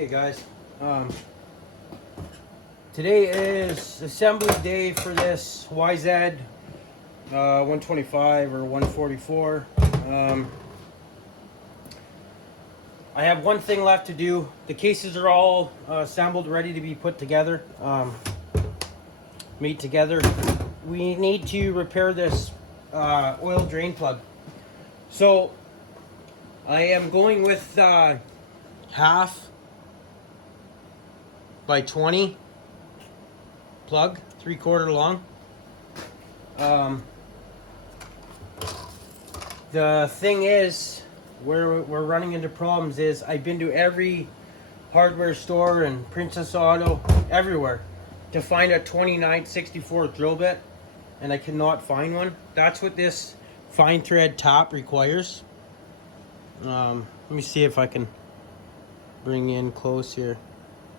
Okay guys, today is assembly day for this YZ125 or 144. I have one thing left to do. The cases are all assembled, ready to be put together, made together. We need to repair this oil drain plug. So I am going with half by 20 plug, 3/4 long. The thing is, where we're running into problems is I've been to every hardware store and Princess Auto, everywhere, to find a 29/64 drill bit, and I cannot find one. That's what this fine thread top requires. Let me see if I can bring in close here.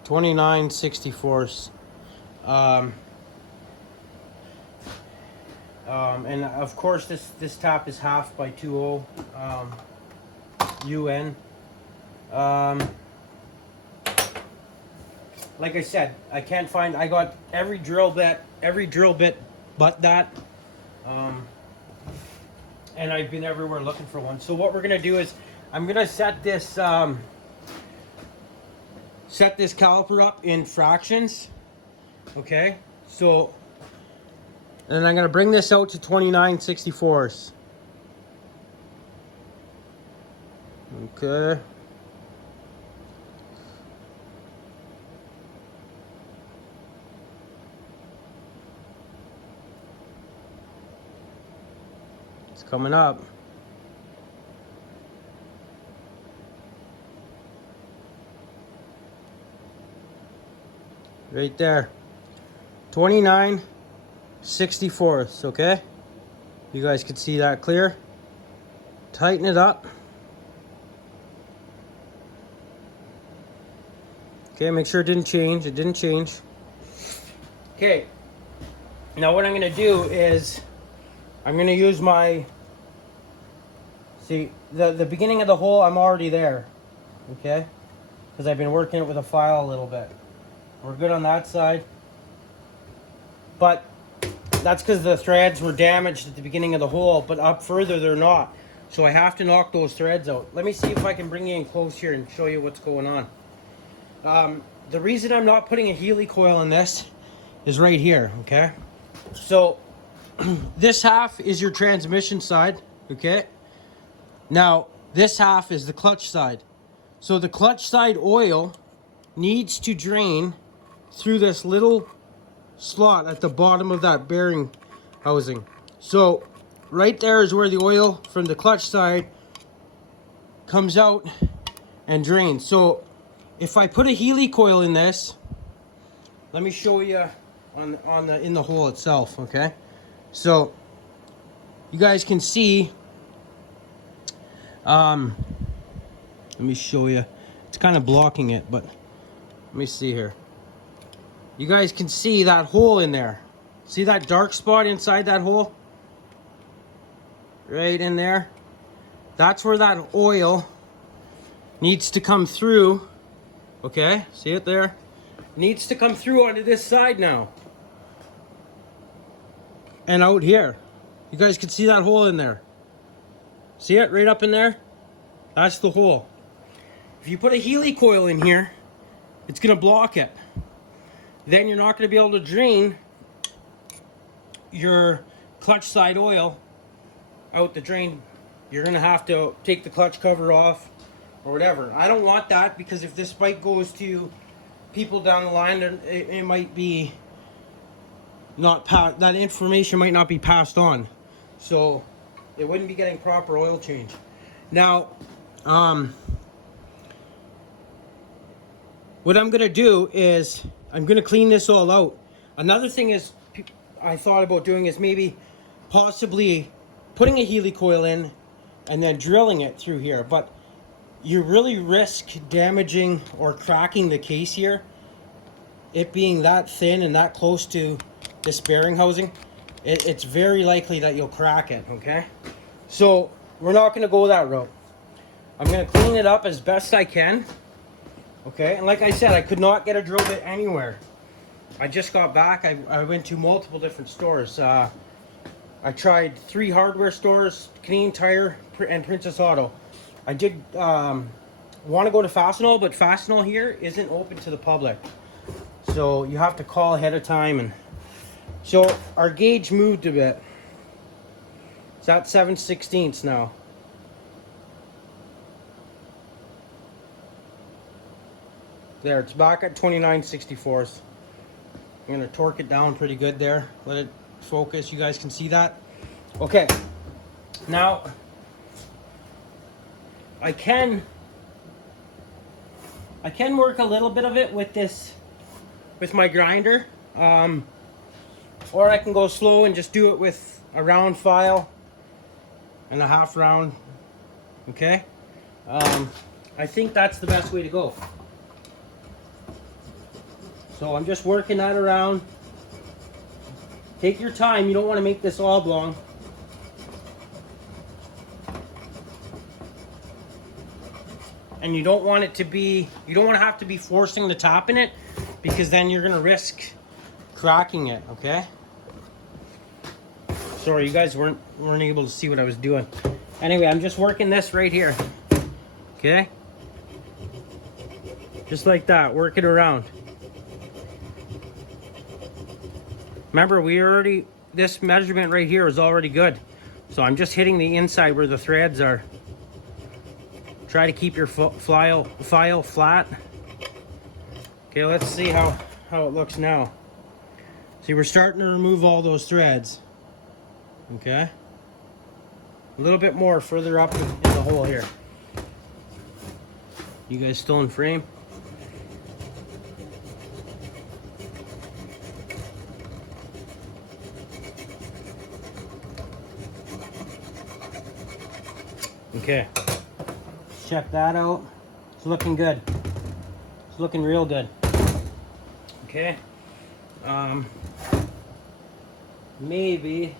29/64. And of course this top is half by 20 UN. Like I said, I can't find. I got every drill bit but that. And I've been everywhere looking for one. So what we're gonna do is I'm gonna set this caliper up in fractions. Okay, so and I'm gonna bring this out to 29/64. Okay. It's coming up. Right there. 29/64. Okay? You guys can see that clear. Tighten it up. Okay, make sure it didn't change. It didn't change. Okay. Now what I'm going to do is I'm going to use my... See, the beginning of the hole, I'm already there. Okay? Because I've been working it with a file a little bit. We're good on that side. But that's because the threads were damaged at the beginning of the hole, but up further they're not. So I have to knock those threads out. Let me see if I can bring you in close here and show you what's going on. The reason I'm not putting a Healy coil in this is right here, okay? So this half is your transmission side, okay? Now this half is the clutch side. So the clutch side oil needs to drain through this little slot at the bottom of that bearing housing. So right there is where the oil from the clutch side comes out and drains. So if I put a Healy coil in this, let me show you in the hole itself, okay? So you guys can see, let me show you. It's kind of blocking it, but let me see here. You guys can see that hole in there. See that dark spot inside that hole? Right in there. That's where that oil needs to come through. Okay, see it there? Needs to come through onto this side now. And out here. You guys can see that hole in there. See it right up in there? That's the hole. If you put a Healy coil in here, it's going to block it. Then you're not going to be able to drain your clutch side oil out the drain. You're going to have to take the clutch cover off or whatever. I don't want that, because if this bike goes to people down the line, it might be not that information might not be passed on. So it wouldn't be getting proper oil change. Now, what I'm going to do is I'm going to clean this all out. Another thing is I thought about doing is maybe possibly putting a Healy coil in and then drilling it through here. But you really risk damaging or cracking the case here. It being that thin and that close to this bearing housing, it's very likely that you'll crack it, okay? So we're not going to go that route. I'm going to clean it up as best I can. Okay, and like I said, I could not get a drill bit anywhere. I just got back. I went to multiple different stores. I tried 3 hardware stores, Canadian Tire and Princess Auto. I did want to go to Fastenal, but Fastenal here isn't open to the public. So you have to call ahead of time. And so our gauge moved a bit. It's at 7/16 now. There, it's back at 29/64. I'm gonna torque it down pretty good there. Let it focus. You guys can see that. Okay. Now I can work a little bit of it with this, with my grinder, or I can go slow and just do it with a round file and a half round. Okay. I think that's the best way to go. So I'm just working that around. Take your time. You don't want to make this oblong. And you don't want it to be, you don't want to have to be forcing the top in it, because then you're going to risk cracking it, okay? Sorry, you guys weren't able to see what I was doing. Anyway, I'm just working this right here. Okay? Just like that, work it around. Remember, this measurement right here is already good. So I'm just hitting the inside where the threads are. Try to keep your file flat. Okay, let's see how it looks now. See, we're starting to remove all those threads. Okay? A little bit more further up in the hole here. You guys still in frame? Okay, check that out. It's looking good. It's looking real good. Okay. Maybe.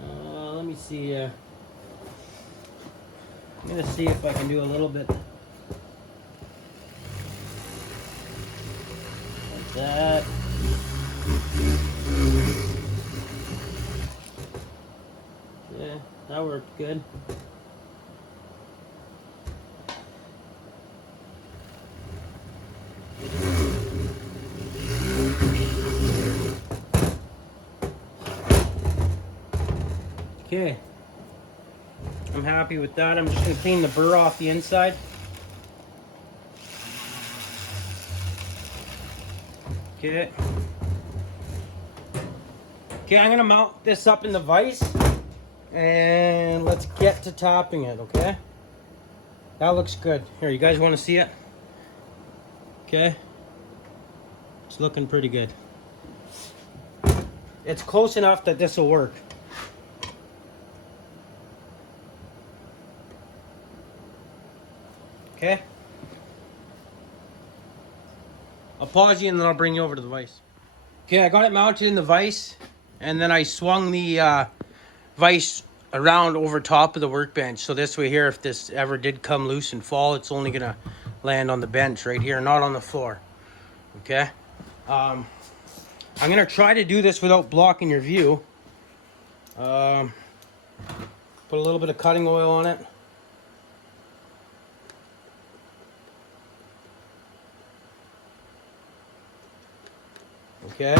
Let me see. I'm gonna see if I can do a little bit like that. Yeah, that worked good. Okay, I'm happy with that. I'm just going to clean the burr off the inside. Okay. Okay, I'm going to mount this up in the vise, and let's get to topping it, okay? That looks good. Here, you guys want to see it? Okay. It's looking pretty good. It's close enough that this will work. Okay. I'll pause you and then I'll bring you over to the vise. Okay, I got it mounted in the vise, and then I swung the vise around over top of the workbench. So this way here, if this ever did come loose and fall, it's only gonna land on the bench right here, not on the floor. Okay. I'm gonna try to do this without blocking your view. Put a little bit of cutting oil on it. Okay,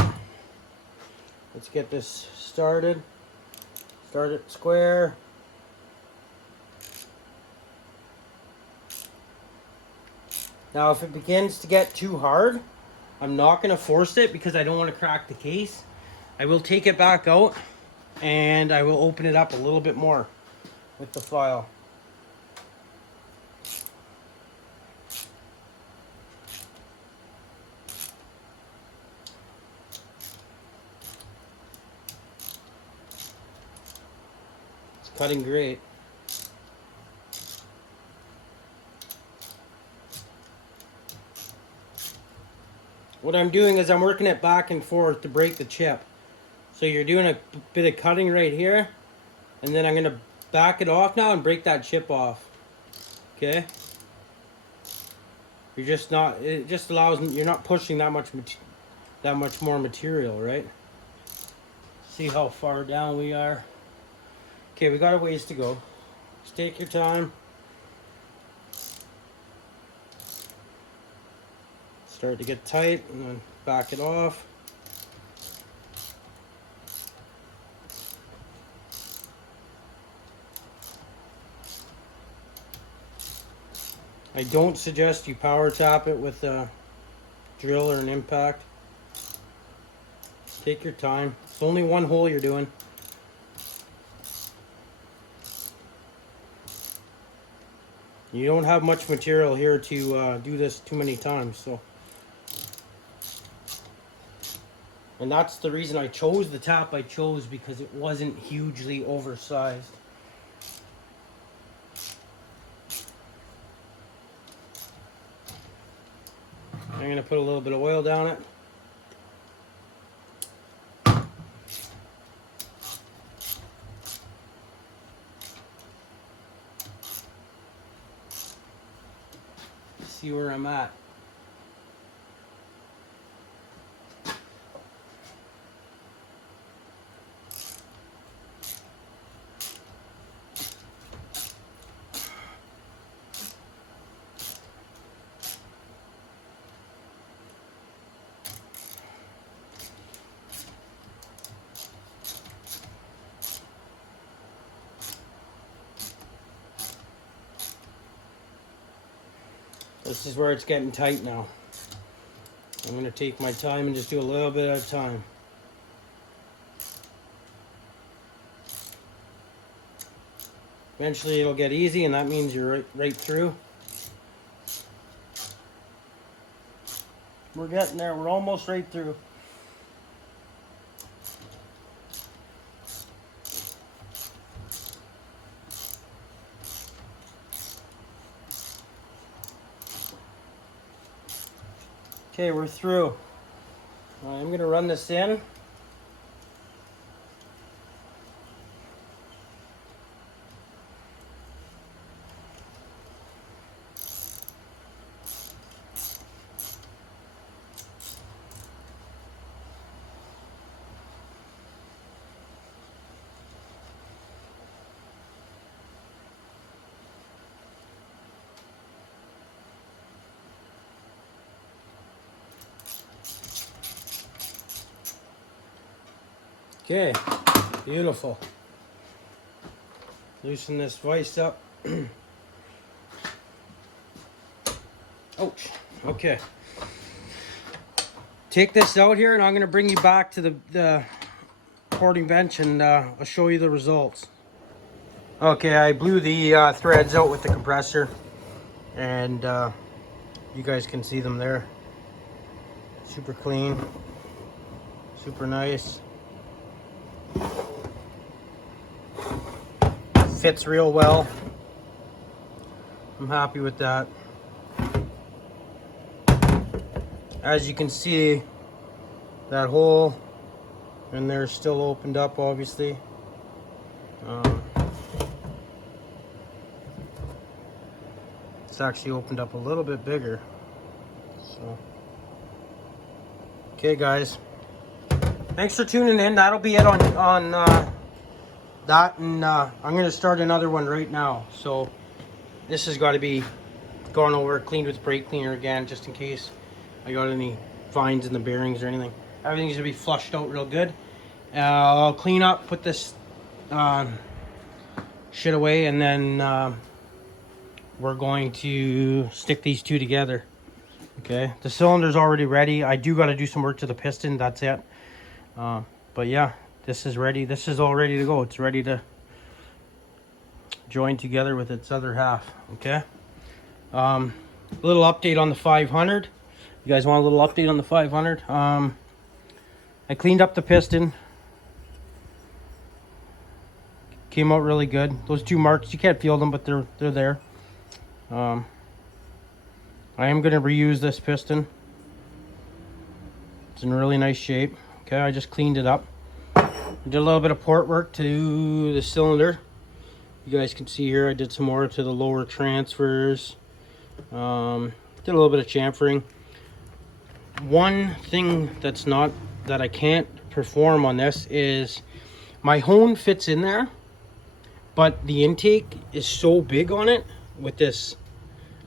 let's get this started. Start it square. Now if it begins to get too hard, I'm not going to force it because I don't want to crack the case. I will take it back out and I will open it up a little bit more with the file. Cutting great. What I'm doing is I'm working it back and forth to break the chip. So you're doing a bit of cutting right here, and then I'm going to back it off now and break that chip off. Okay? you're just not, it just allows, you're not pushing that much more material, right? See how far down we are. Okay, we got a ways to go. Just take your time. Start to get tight and then back it off. I don't suggest you power tap it with a drill or an impact. Take your time. It's only one hole you're doing. You don't have much material here to do this too many times, so. And that's the reason I chose the tap I chose, because it wasn't hugely oversized. I'm gonna put a little bit of oil down it. See where I'm at. This is where it's getting tight now. I'm going to take my time and just do a little bit at a time. Eventually it'll get easy, and that means you're right through. We're getting there. We're almost right through. Okay, we're through. I'm going to run this in. Okay, beautiful. Loosen this vise up. Ouch. Okay. Take this out here, and I'm going to bring you back to the porting bench, and I'll show you the results. Okay, I blew the threads out with the compressor, and you guys can see them there. Super clean, super nice. Fits real well. I'm happy with that. As you can see, that hole in there is still opened up, obviously. It's actually opened up a little bit bigger. So, okay, guys. Thanks for tuning in. That'll be it on that, and I'm going to start another one right now. So this has got to be gone over, cleaned with brake cleaner again, just in case I got any fines in the bearings or anything. Everything's going to be flushed out real good. I'll clean up, put this shit away, and then we're going to stick these two together. Okay, the cylinder's already ready. I do got to do some work to the piston, that's it. But yeah, this is ready. This is all ready to go. It's ready to join together with its other half. Okay. Little update on the 500. You guys want a little update on the 500? I cleaned up the piston. Came out really good. Those two marks, you can't feel them, but they're there. I am going to reuse this piston. It's in really nice shape. Okay, I just cleaned it up. Did a little bit of port work to the cylinder. You guys can see here I did some more to the lower transfers. Did a little bit of chamfering. One thing that I can't perform on this is my hone fits in there, but the intake is so big on it with this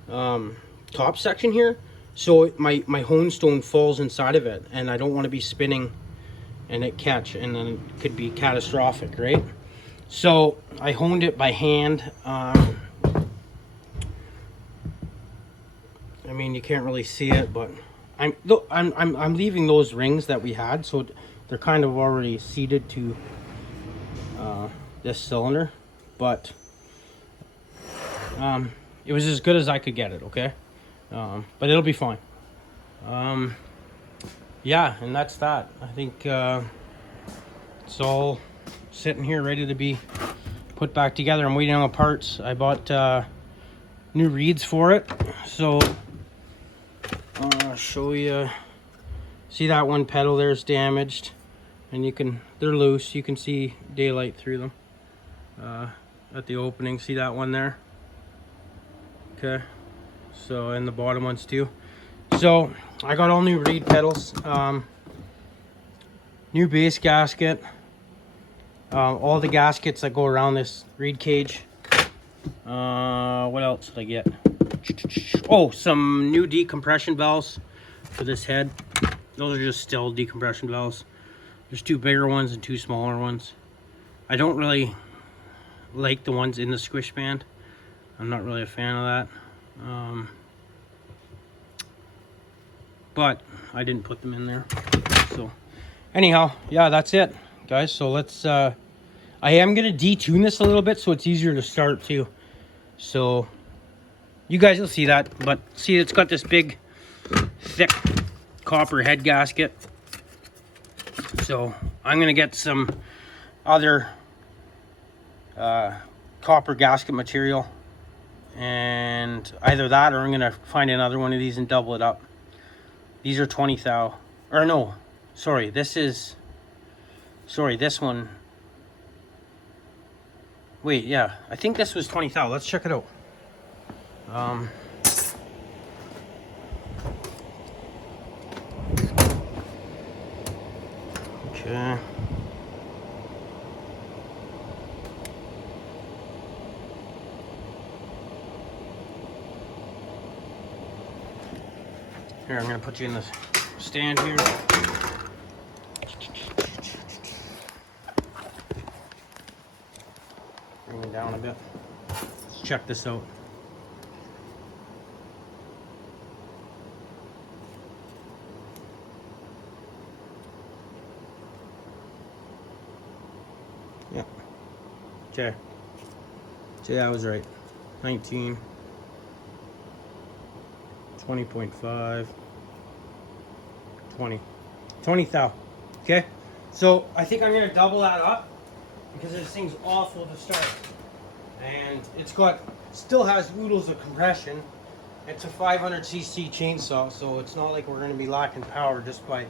top section here, so my hone stone falls inside of it, and I don't want to be spinning and it catch, and then it could be catastrophic, right? So I honed it by hand. I mean, you can't really see it, but I'm leaving those rings that we had, so they're kind of already seated to this cylinder, but it was as good as I could get it, okay? But it'll be fine. Yeah, and that's that. I think it's all sitting here ready to be put back together. I'm waiting on the parts. I bought new reeds for it, so I'll show you. See that one pedal there is damaged, and they're loose. You can see daylight through them at the opening. See that one there? Okay, so, and the bottom ones too. So I got all new reed pedals, new base gasket, all the gaskets that go around this reed cage. What else did I get? Oh, some new decompression valves for this head. Those are just still decompression valves. There's 2 bigger ones and 2 smaller ones. I don't really like the ones in the squish band. I'm not really a fan of that. But I didn't put them in there. So anyhow, yeah, that's it, guys. So let's I am gonna detune this a little bit so it's easier to start too. So you guys will see that, but see, it's got this big thick copper head gasket. So I'm gonna get some other copper gasket material, and either that or I'm gonna find another one of these and double it up. These are 20 thou, or no, sorry, this one, wait, yeah, I think this was 20 thou. Let's check it out. Okay. Here, I'm gonna put you in the stand here. Bring it down a bit. Let's check this out. Yeah. Okay. See, I was right. 19. 20.5. 20 thou. Okay, so I think I'm gonna double that up because this thing's awful to start, and still has oodles of compression. It's a 500cc chainsaw, so it's not like we're going to be lacking power just by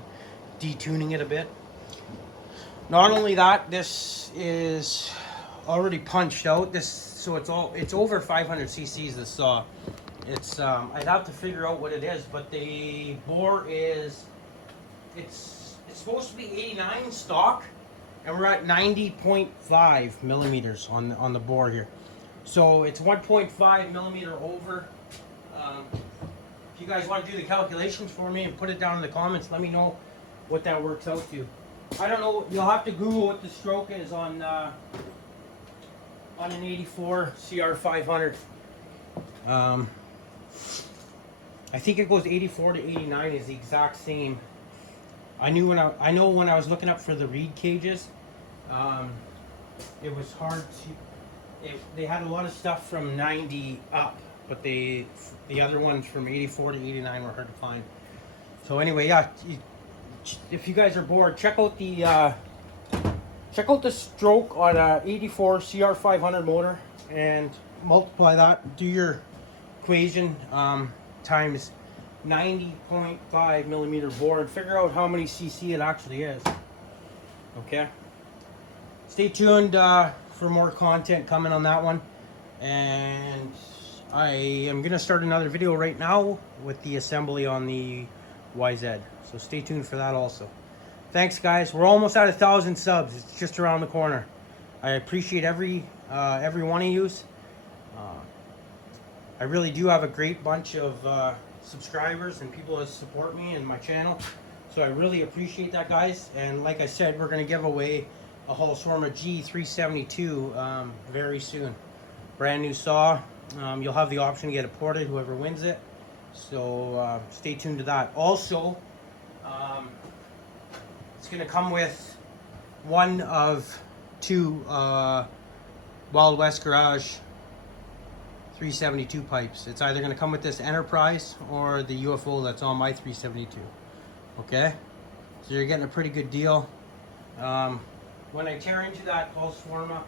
detuning it a bit. Not only that, this is already punched out. So it's over 500ccs. This saw. It's I'd have to figure out what it is, but the bore is it's supposed to be 89 stock, and we're at 90.5 millimeters on the bore here. So it's 1.5 millimeter over. If you guys want to do the calculations for me and put it down in the comments, let me know what that works out to. I don't know. You'll have to Google what the stroke is on an 84 CR500. I think it goes 84 to 89 is the exact same. I know when I was looking up for the reed cages, it was hard to. They had a lot of stuff from 90 up, but the other ones from 84 to 89 were hard to find. So anyway, yeah. If you guys are bored, check out the stroke on a 84 CR500 motor and multiply that. Do your equation times 90.5 millimeter bore and figure out how many cc it actually is. Okay. Stay tuned for more content coming on that one, and I am going to start another video right now with the assembly on the YZ. So stay tuned for that also. Thanks, guys. We're almost at 1,000 subs. It's just around the corner. I appreciate every one of you. I really do have a great bunch of subscribers and people that support me and my channel. So I really appreciate that, guys. And like I said, we're going to give away a Holosorma G372 very soon. Brand new saw. You'll have the option to get it ported, whoever wins it. So stay tuned to that. Also, it's going to come with one of two Wild West Garage 372 pipes. It's either going to come with this Enterprise or the UFO that's on my 372. Okay? So you're getting a pretty good deal. When I tear into that Holosorma,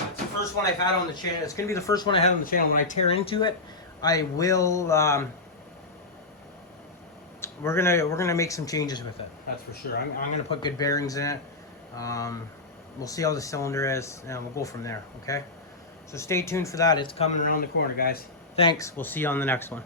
it's the first one I've had on the channel. It's going to be the first one I had on the channel. When I tear into it, I will we're gonna make some changes with it. That's for sure. I'm gonna put good bearings in it. We'll see how the cylinder is, and we'll go from there. Okay. So stay tuned for that. It's coming around the corner, guys. Thanks. We'll see you on the next one.